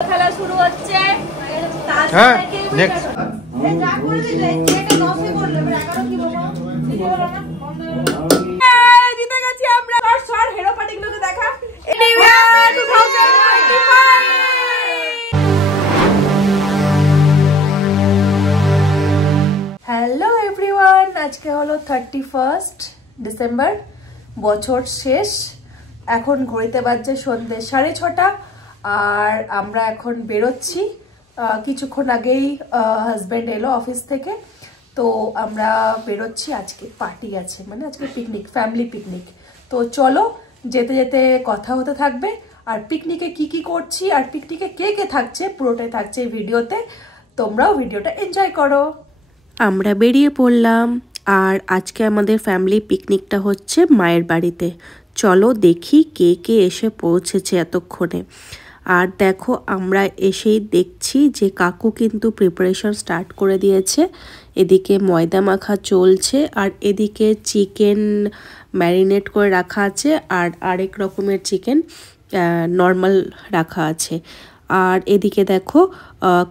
খেলা শুরু হচ্ছে। হ্যাঁ নেক্সট জিতে গেছি আমরা। সর হেরো পার্টিগুলোকে দেখা। হ্যালো এভরিওয়ান, আজকে হলো 31 ডিসেম্বর, বছর শেষ। এখন ঘড়িতে বাজছে সন্ধ্যে 6:30 আর আমরা এখন বেরোচ্ছি। কিছুক্ষণ আগেই হাজব্যান্ড এলো অফিস থেকে, তো আমরা বেরোচ্ছি। আজকে পার্টি আছে, মানে আজকে পিকনিক, ফ্যামিলি পিকনিক। তো চলো যেতে যেতে কথা হতে থাকবে। আর পিকনিকে কি কি করছি আর পিকনিকে কে কে থাকছে পুরোটাই থাকছে এই ভিডিওতে। তোমরাও ভিডিওটা এনজয় করো। আমরা বেরিয়ে পড়লাম আর আজকে আমাদের ফ্যামিলি পিকনিকটা হচ্ছে মায়ের বাড়িতে। চলো দেখি কে কে এসে পৌঁছেছে এতক্ষণে। আর দেখো আমরা এসেই দেখছি যে কাকু কিন্তু প্রিপারেশন স্টার্ট করে দিয়েছে। এদিকে ময়দা মাখা চলছে আর এদিকে চিকেন ম্যারিনেট করে রাখা আছে আর আরেক রকমের চিকেন নর্মাল রাখা আছে। আর এদিকে দেখো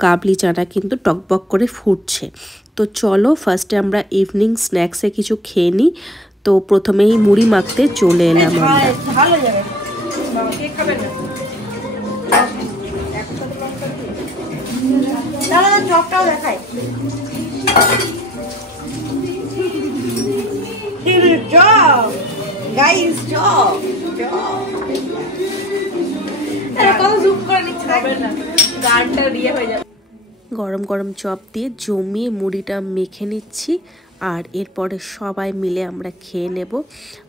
কাবলি চানা কিন্তু টকবক করে ফুটছে। তো চলো ফার্স্টে আমরা ইভিনিং স্ন্যাক্সে কিছু খেয়ে নিই। তো প্রথমেই মুড়ি মাখতে চলে এলাম গরম গরম চপ দিয়ে জমিয়ে মুড়িটা মেখে নিচ্ছি। আর এরপরে সবাই মিলে আমরা খেয়ে নেব।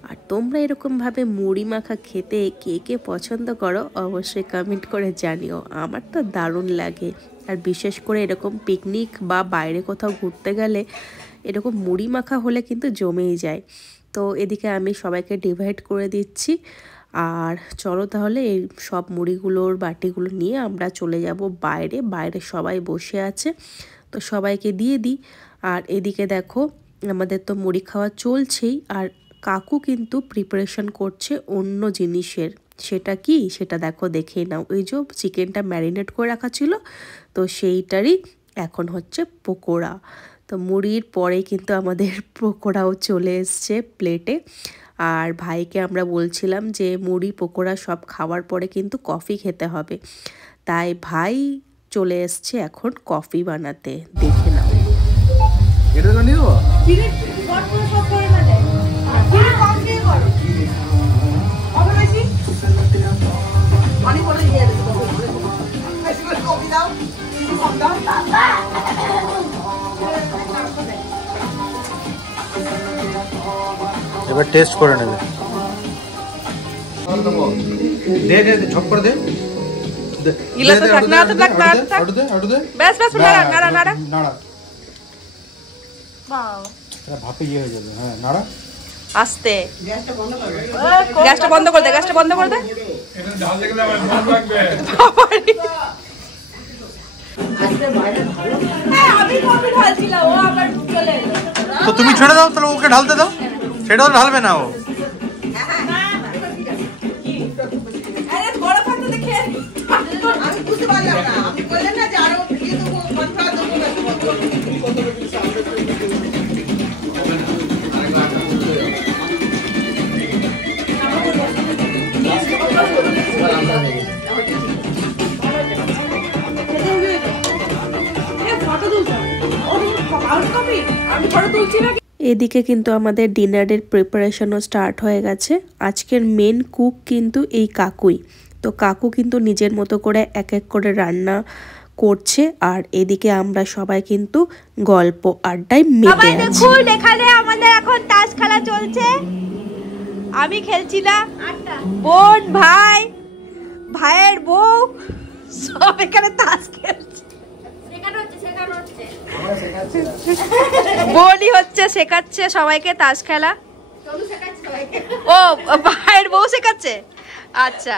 আর তোমরা এরকমভাবে মুড়ি মাখা খেতে কে কে পছন্দ করো অবশ্যই কমেন্ট করে জানিও। আমার তো দারুণ লাগে। আর বিশেষ করে এরকম পিকনিক বা বাইরে কোথাও ঘুরতে গেলে এরকম মুড়ি মাখা হলে কিন্তু জমেই যায়। তো এদিকে আমি সবাইকে ডিভাইড করে দিচ্ছি। আর চলো তাহলে এই সব মুড়িগুলোর বাটিগুলো নিয়ে আমরা চলে যাব বাইরে। বাইরে সবাই বসে আছে, তো সবাইকে দিয়ে দিই। আর এদিকে দেখো আমাদের তো মুড়ি খাওয়া চলছেই, আর কাকু কিন্তু প্রিপারেশন করছে অন্য জিনিসের। সেটা কি সেটা দেখো, দেখেই নাও। ওই যে চিকেনটা ম্যারিনেট করে রাখা ছিল, তো সেইটারই এখন হচ্ছে পকোড়া। তো মুড়ির পরে কিন্তু আমাদের পকোড়াও চলে এসছে প্লেটে। আর ভাইকে আমরা বলছিলাম যে মুড়ি পকোড়া সব খাওয়ার পরে কিন্তু কফি খেতে হবে, তাই ভাই চলে এসছে এখন কফি বানাতে। দেখে নাও। এবার টেস্ট করে নেবে। দে দে ঝপ করে দে। গিলা তো থাক না, তো থাক না, আড়ু দে আড়ু দে। ব্যাস ব্যাস, নাড়া নাড়া নাড়া নাড়া। বাও, এটা ভাপে হয়ে যাবে। হ্যাঁ নাড়া আস্তে। গ্যাসটা বন্ধ করে দে, গ্যাসটা বন্ধ করে দে। এটা ঢাল দেখলে আবার ভালো লাগবে। আমি কফি ঢালছিলাম, ও আবার চলে এলো। তো তুমি ছেড়ে দাও, তাহলে ওকে ঢালতে দাও। সেটাও ঢালবে না ও। আরে বড় পাত্র দেখে আমি বুঝতে পারলাম না। আমি বললাম না যে আরো দিয়ে দেবো, কনফার্ম দেবো। এদিকে কিন্তু আমাদের ডিনারের প্রিপারেশনও স্টার্ট হয়ে গেছে। আজকের মেন কুক কিন্তু এই কাকুই। তো কাকু কিন্তু নিজের মতো করে এক এক করে রান্না করছে। আর এদিকে আমরা সবাই কিন্তু গল্প আড্ডায় মেতে আছি। দেখুন এখানে আমাদের এখন তাস খেলা চলছে। আমি খেলছি না, বোন ভাই ভাইয়ের বউ সব এখানে তাস খেলছে। বোনই হচ্ছে শেখাচ্ছে সবাইকে তাস খেলা। ও ভাইয়ের বউ শেখাচ্ছে। আচ্ছা,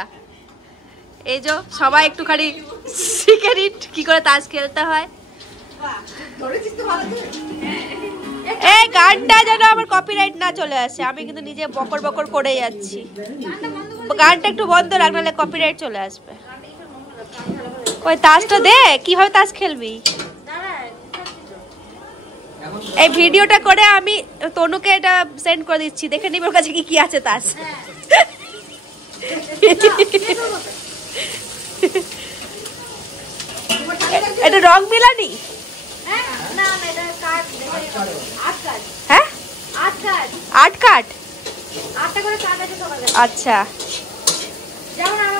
এই যে সবাই একটুখানি শিখে নিন কি করে তাস খেলতে হয়। এই গানটা যেন আমার কপিরাইট না চলে আসে, আমি কিন্তু নিজে বকর বকর করে যাচ্ছি। গানটা একটু বন্ধ রাখ, নাহলে কপিরাইট চলে আসবে। ওই তাসটা দে, কিভাবে তাস খেলবি? এই ভিডিওটা করে আমি তনুকে এটা সেন্ড করে দিচ্ছি, দেখে নিবি ওর কাছে কি আছে তাস। এটা রং মিলানি? হ্যাঁ 8 কাঠ। আচ্ছা,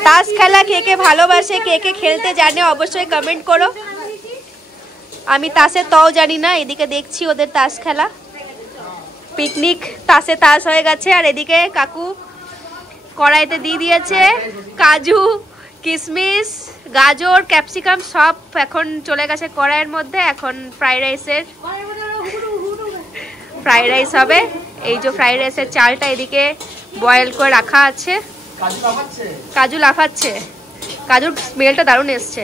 তাস খেলা কে কে ভালোবাসে, কে কে খেলতে জানে অবশ্যই কমেন্ট করো। আমি তাসের তাও জানি না, এদিকে দেখছি ওদের তাস খেলা। পিকনিক তাসে তাস হয়ে গেছে, আর এদিকে কাকু কড়াইতে দিয়ে দিয়েছে কাজু, কিশমিশ, গাজর, ক্যাপসিকাম সব এখন চলে গেছে কড়াইয়ের মধ্যে। এখন ফ্রাইড রাইস হবে। এই যে ফ্রাইড রাইসের চালটা এদিকে বয়েল করে রাখা আছে। কাজু লাফাচ্ছে, কাজুর স্মেলটা দারুণ এসছে।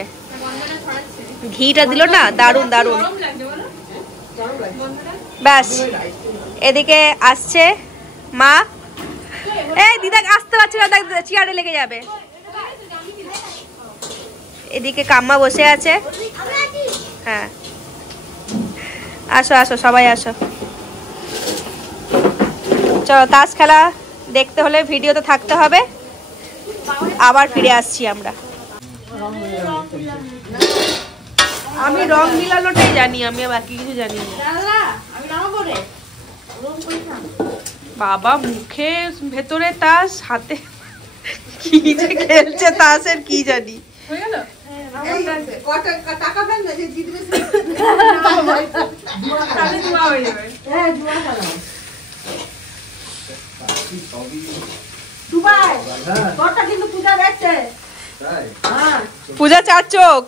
ঘিটা দিল না, দারুণ দারুণ। ব্যাস, এদিকে আসছে মা। এই দিদা আসতে পারছে না, চেয়ারে লেগে যাবে। এদিকে কাম্মা বসে আছে। হ্যাঁ, আসো আসো সবাই আসো। চলো, তাস খেলা দেখতে হলে ভিডিওতে থাকতে হবে। আবার ফিরে আসছি আমরা। আমি রং মিলানোটাই জানি, আমি বাকি কিছু জানি না। বাবা মুখে ভেতরে তাস, হাতে কি যে খেলছে তাসের কি জানি। হয়ে গেল? টাকা ফেলবে যে জিতবে তাহলে জুয়া হয়ে যাবে। হ্যাঁ, জুয়া খেলা। পূজা চার চোখ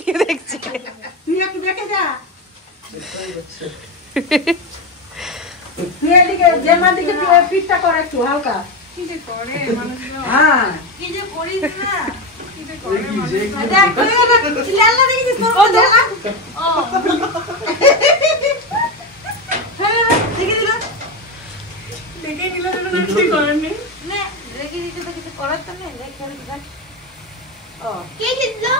দিয়ে দেখছে। তুই একটু দেখে যা। তুই এদিকে জেমার দিকে পিঠটা কর একটু হালকা। কি যে করে মানুষ। হ্যাঁ, কি যে করিস না, কি যে করে মানুষ। দেখ তুই লাল্লা দেখিস তোর ও দেখ। ও হ্যাঁ, দেখে দিল না, কিছু করার নেই না। রেখে দিতে তো কিছু করার তো নেই। রেখে দিতে ও কে জিতলো?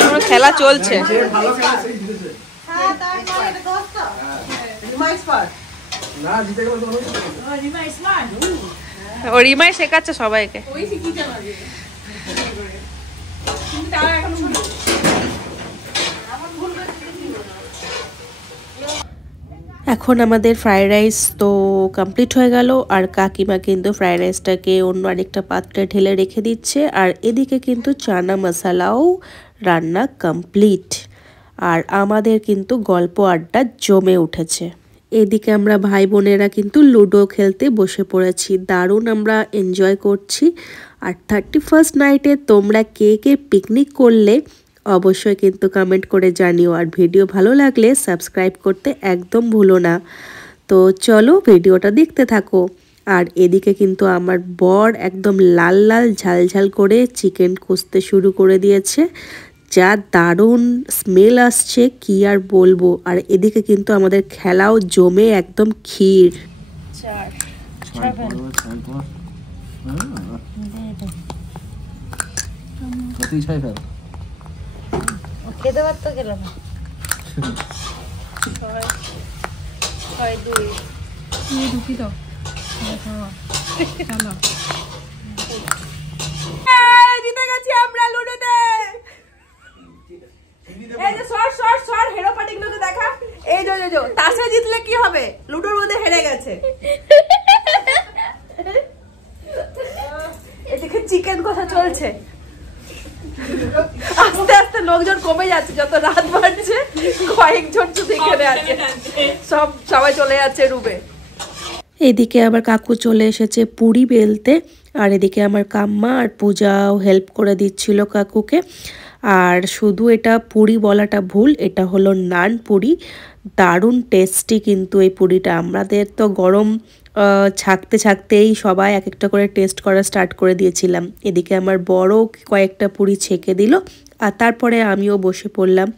পুরো খেলা চলছে। ভালো খেলা সেই জিতেছে। হ্যাঁ, তার মানে এটা দোস্ত। রিমাই স্মার্ট না, জিতে গেল তো। ও রিমাই স্মার্ট। ও রিমাই শেখাচ্ছে সবাইকে। ওই শিখিয়ে আমাকে। কিন্তু তারা এখন এখন আমাদের ফ্রাইড রাইস তো কমপ্লিট হয়ে গেল, আর কাকিমা কিন্তু ফ্রাইড রাইসটাকে অন্য আরেকটা পাত্রে ঢেলে রেখে দিচ্ছে। আর এদিকে কিন্তু চানা মশলাও রান্না কমপ্লিট, আর আমাদের কিন্তু গল্প আড্ডা জমে উঠেছে। এদিকে আমরা ভাই বোনেরা কিন্তু লুডো খেলতে বসে পড়েছি, দারুণ আমরা এনজয় করছি। আর 31st নাইটে তোমরা কে কে পিকনিক করলে অবশ্যই কিন্তু কমেন্ট করে জানিও। আর ভিডিও ভালো লাগলে সাবস্ক্রাইব করতে একদম ভুলো না। তো চলো ভিডিওটা দেখতে থাকো। আর এদিকে কিন্তু আমার বর একদম লাল লাল ঝাল ঝাল করে চিকেন কষতে শুরু করে দিয়েছে, যা দারুণ স্মেল আসছে কি আর বলবো। আর এদিকে কিন্তু আমাদের খেলাও জমে একদম ক্ষীর। খেতে পারতো গেল না। 6-2 ঢুকি দাও। জিতে গেছি আমরা লুডোতে। এই যে সর হেরো পার্টিগুলোকে দেখা। এই যে তাসে জিতলে কি হবে, লুডোর মধ্যে হেরে গেছে। এদিকে চিকেন কষা চলছে। আস্তে আস্তে লোকজন কমে যাচ্ছে, যত রাত বাড়ছে কয়েকজন শুধু এখানে আছে, সবাই চলে যাচ্ছে রুমে। এদিকে আবার কাকু চলে এসেছে পুরি বেলতে, আর এদিকে আমার কাম্মা আর পূজাও হেল্প করে দিচ্ছিল কাকুকে। আর শুধু এটা পুরি বলাটা ভুল, এটা হলো নান পুরি। দারুণ টেস্টি কিন্তু এই পুরিটা। আমাদের তো গরম ছাকতেই সবাই এক একটা করে টেস্ট করা স্টার্ট করে দিয়েছিলাম। এদিকে আমার বড় কয়েকটা পুরি ছেঁকে দিল, আর তারপরে আমিও বসে পড়লাম।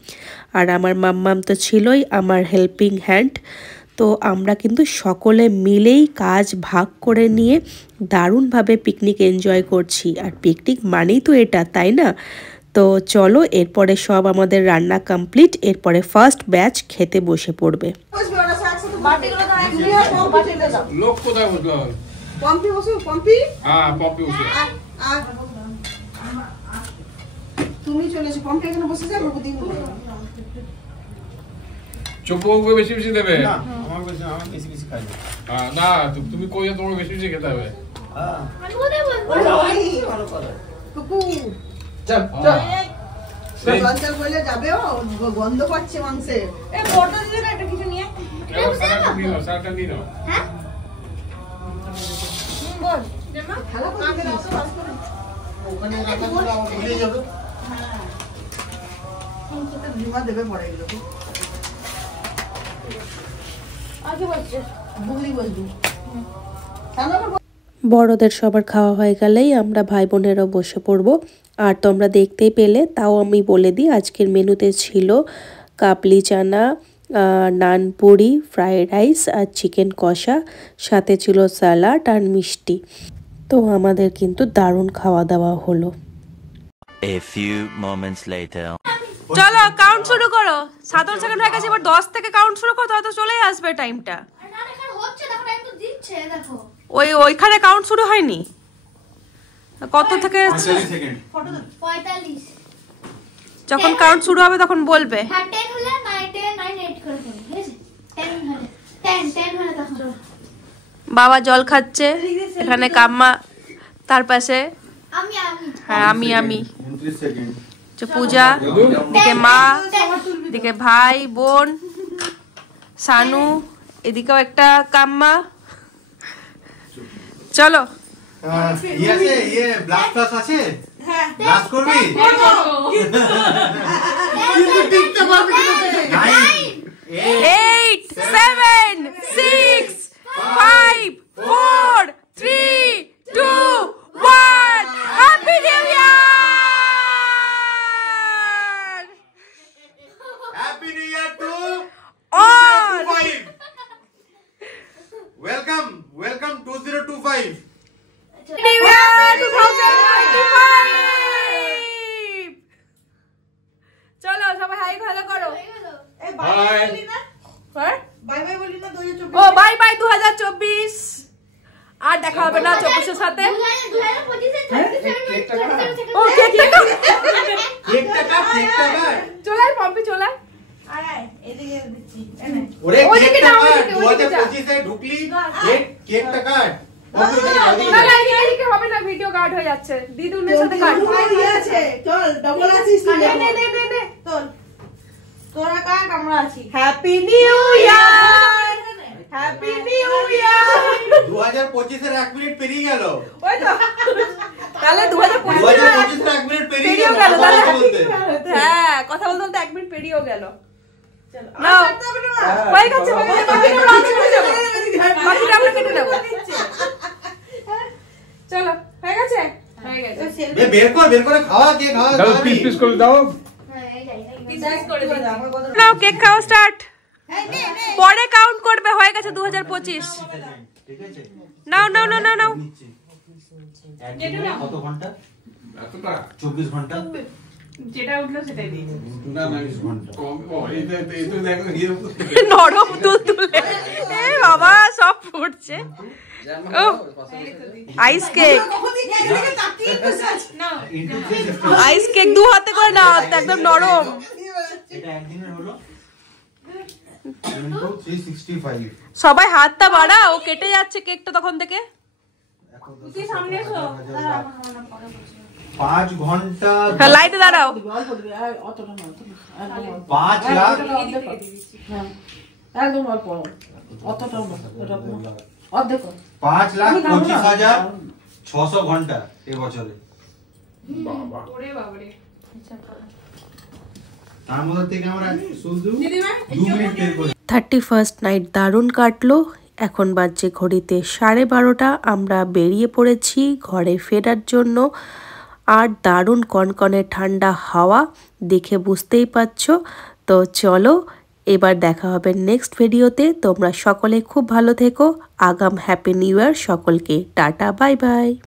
আর আমার মাম্মাম তো ছিলই আমার হেল্পিং হ্যান্ড। তো আমরা কিন্তু সকলে মিলেই কাজ ভাগ করে নিয়ে দারুণভাবে পিকনিক এনজয় করছি। আর পিকনিক মানেই তো এটা, তাই না? তো চলো এরপরে সব আমাদের রান্না কমপ্লিট, এরপরে ফার্স্ট ব্যাচ খেতে বসে পড়বে। বসবে ওরা একসাথে বাটিগুলো দাও, তুমি আর পম্পি দাও। লোক কোথায় বসলো? পম্পি বসো, পম্পি। হ্যাঁ পপি বসে। আর তুমি চলে এসো, পম্পি এখানে বসে যাও, ওকে দিন। চুপকে বেশি বেশি দেবে না আমার বেশি বেশি খাই না। হ্যাঁ না তুমি কই তোমাকে বেশি বেশি খেতে হবে। হ্যাঁ ওই ভালো করে কুকু চল লঞ্চার বলে যাবে, ও গন্ধ পাচ্ছে মাংসের। এই বড়টা দিয়ে একটা কিছু নিয়ে সারাটা নিয়ে নাও। হ্যাঁ বল জামা খালা করে দাও তো বাস করে ওখানে রাখা তো আমার ভুলে যাবে। হ্যাঁ তো বিমা দেবে পড়ে এগুলো আগে বলছে বুগলি বলবি। বড়দের সবার খাওয়া হয়ে গেলেই আমরা ভাই বোনেরাও বসে পড়বো। আর তোমরা দেখতেই পেলে, তাও আমি বলে দিই, আজকের মেনুতে ছিল কাবলি চানা, নান পুরি, ফ্রাইড রাইস আর চিকেন কষা, সাথে ছিল স্যালাড আর মিষ্টি। তো আমাদের কিন্তু দারুণ খাওয়া দাওয়া হলো। A few moments later. চলো কাউন্ট শুরু করো। 57 সেকেন্ড হয়ে গেছে, এবার 10 থেকে কাউন্ট শুরু করো, তাহলে তো চলেই আসবে টাইমটা। ওইখানে কাউন্ট শুরু হয়নি? কত থেকে? 45 সেকেন্ড। যখন কাউন্ট শুরু হবে তখন বলবে। বাবা জল খাচ্ছে, এখানে কাম্মা, তার পাশে হ্যাঁ আমি 29 সেকেন্ড। পূজা, দিকে মা, দিকে ভাই বোন, সানু, এদিকেও একটা কাম্মা। চলো ইয়ে ব্লাস্ট ক্লাস আছে? হ্যাঁ ব্লাস্ট করবি? কিন্তু টিকতে পারবে না। 8 7 6 5 4 3 2 1 happy new year. Happy new year to on 5। Welcome 2025। New year 2025। চলো সবাই হাই ভালো করো। এই বাই বাই বলি না, হ্যাঁ বাই বাই বলি না 2024। ও বাই বাই 2024। আর দেখা হবে না 24 এর সাথে। ও কেকটা চলাই পম্পি চলাই। আয় এদিকে দিচ্ছি এনে ওরে ওইদিকে কেকটা না, কাট, ওইদিকে, ওইদিকে যা। 2025 এ ঢুকলি, কেকটা কাট। না না এদিকে হবে না, ভিডিও গার্ড হয়ে যাচ্ছে। দিদুনের সাথে কাট। আছে চল ডবল আছিস তুই। নে চল তোরা কাট, আমরা আছি। Happy new year, happy new year. 2025 এর 1 মিনিট পেরিয়ে গেল। ওই তো তাহলে 2025 2025 এর 1 মিনিট পেরিয়ে পেরিয়েও গেল। গেল কথা বলতে। হ্যাঁ কথা বলতে বলতে 1 মিনিট পেরিয়েও গেল। চলো না হয়ে গেছে বাকিটা আমরা কেটে দেবো। চলো হয়ে গেছে হয়ে গেছে। বের করে খাওয়া, কে খাওয়া? দাও পিস পিস করে দাও। নাও কেক খাওয়া স্টার্ট। পরে কাউন্ট করবে, হয়ে গেছে 2025। ঠিক আছে নাও নাও নাও নাও নাও। কত ঘন্টা? এতটা 24 ঘন্টা। যেটা উঠলো সেটাই দিই। না না কম ও এই তো দেখো নরম তুলতুলে। এ বাবা সব ফুটছে। ও আইস কেক, আইস কেক 2 হাতে করে নাও, একদম নরম। এটা একদিনের হলো 365। সবাই হাতটা বাড়াও, কেটে যাচ্ছে কেকটা তখন থেকে। তুই সামনে এসো। 5 ঘন্টা হ্যাঁ লাইটে দাঁড়াও। 5 লাখ একদম অল্প অতটা অর্ধেক 5,25,600 ঘন্টা এবছরে। তার মধ্যে থেকে আমরা শুধু 2 মিনিট বের করি। 31st নাইট দারুণ কাটলো। এখন বাজছে ঘড়িতে 12:30। আমরা বেরিয়ে পড়েছি ঘরে ফেরার জন্য। আর দারুণ কনকনে ঠান্ডা হাওয়া, দেখে বুঝতেই পারছো। তো চলো এবার দেখা হবে নেক্সট ভিডিওতে। তোমরা সকলে খুব ভালো থেকো। আগাম হ্যাপি নিউ ইয়ার সকলকে। Tata bye bye.